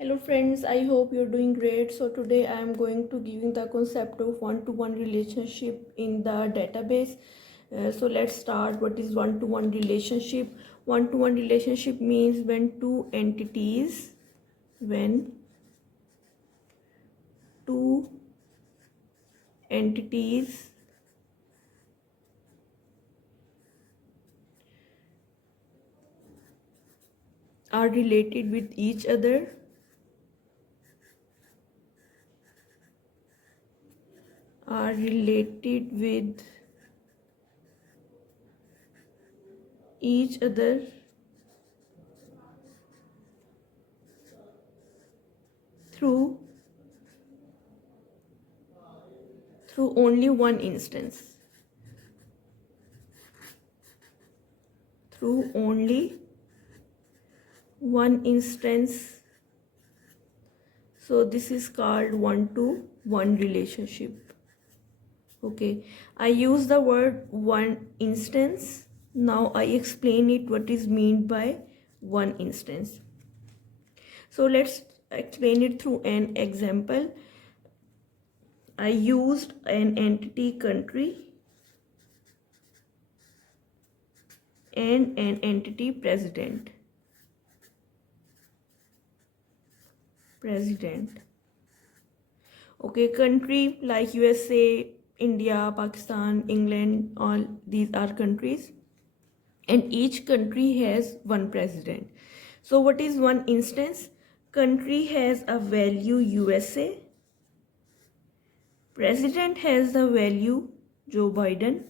Hello friends, I hope you're doing great. So today I am going to giving the concept of one-to-one relationship in the database. So let's start. What is one-to-one relationship? One-to-one relationship means when two entities are related with each other, through only one instance. Through only one instance. So this is called one-to-one relationship. Okay, I use the word one instance. Now I explain it what is meant by one instance. So let's explain it through an example. I used an entity country and an entity president. Okay, country like USA, India, Pakistan, England, all these are countries, and each country has one president. So what is one instance? Country has a value USA, president has the value Joe Biden.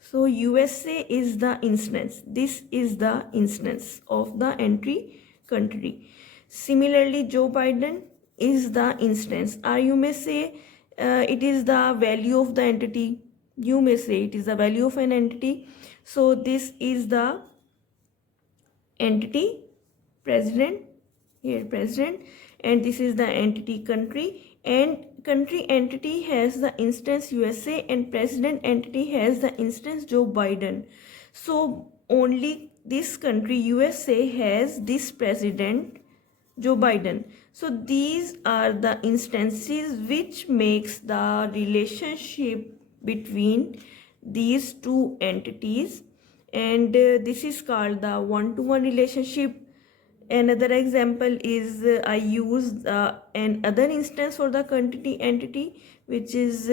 So USA is the instance. This is the instance of the entry country. Similarly, Joe Biden is the instance, or you may say it is the value of the entity. You may say it is the value of an entity. So this is the entity president, here president, and this is the entity country, and country entity has the instance USA and president entity has the instance Joe Biden. So only this country USA has this president Joe Biden. So these are the instances which makes the relationship between these two entities, and this is called the one-to-one relationship. Another example is I use another instance for the country entity, which is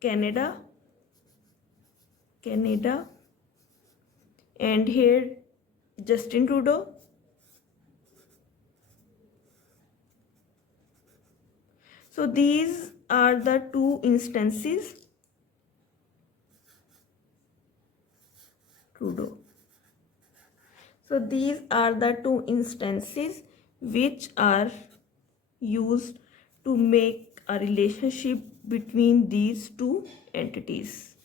Canada, and here Justin Trudeau. So these are the two instances. So these are the two instances which are used to make a relationship between these two entities.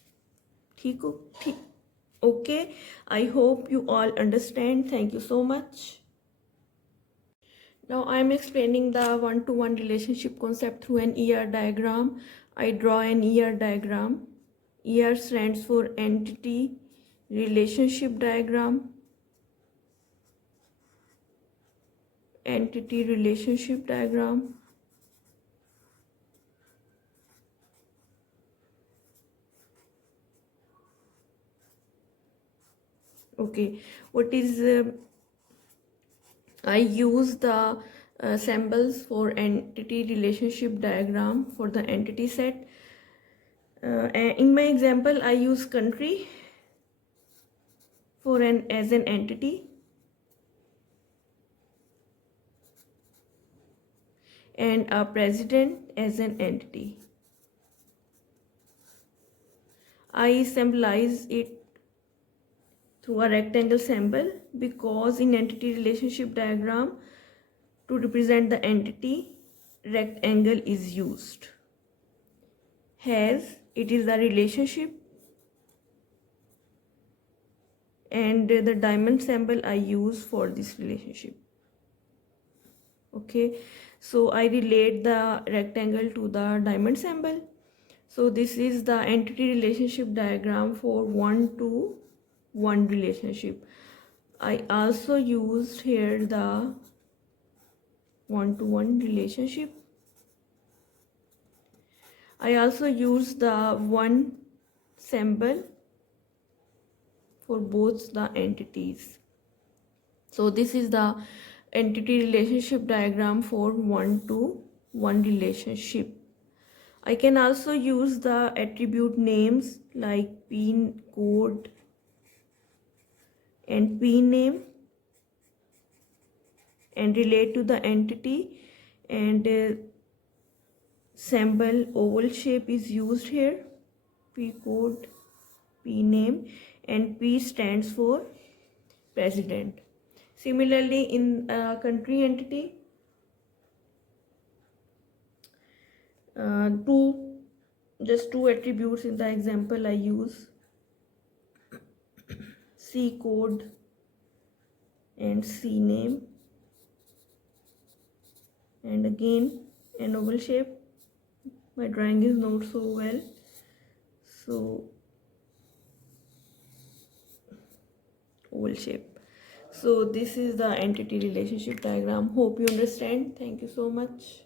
Okay, I hope you all understand. Thank you so much. Now I am explaining the one-to-one relationship concept through an ER diagram. I draw an ER diagram. ER stands for entity relationship diagram. Okay, what is I use the symbols for entity relationship diagram for the entity set. In my example, I use country as an entity, and a president as an entity. I symbolize it through a rectangle symbol because in entity relationship diagram, to represent the entity, rectangle is used. As it is the relationship, and the diamond symbol I use for this relationship. Okay, so I relate the rectangle to the diamond symbol. So this is the entity relationship diagram for one-to-one relationship. I also used here the one-to-one relationship. I also used the one symbol for both the entities. So this is the entity relationship diagram for one-to-one relationship. I can also use the attribute names like pin code and pin name and relate to the entity, and symbol oval shape is used here. P code, P name, and P stands for president. Similarly, in country entity, two attributes in the example I use, C code and C name, and again an oval shape. My drawing is not so well, so oval shape. So this is the entity relationship diagram. Hope you understand. Thank you so much.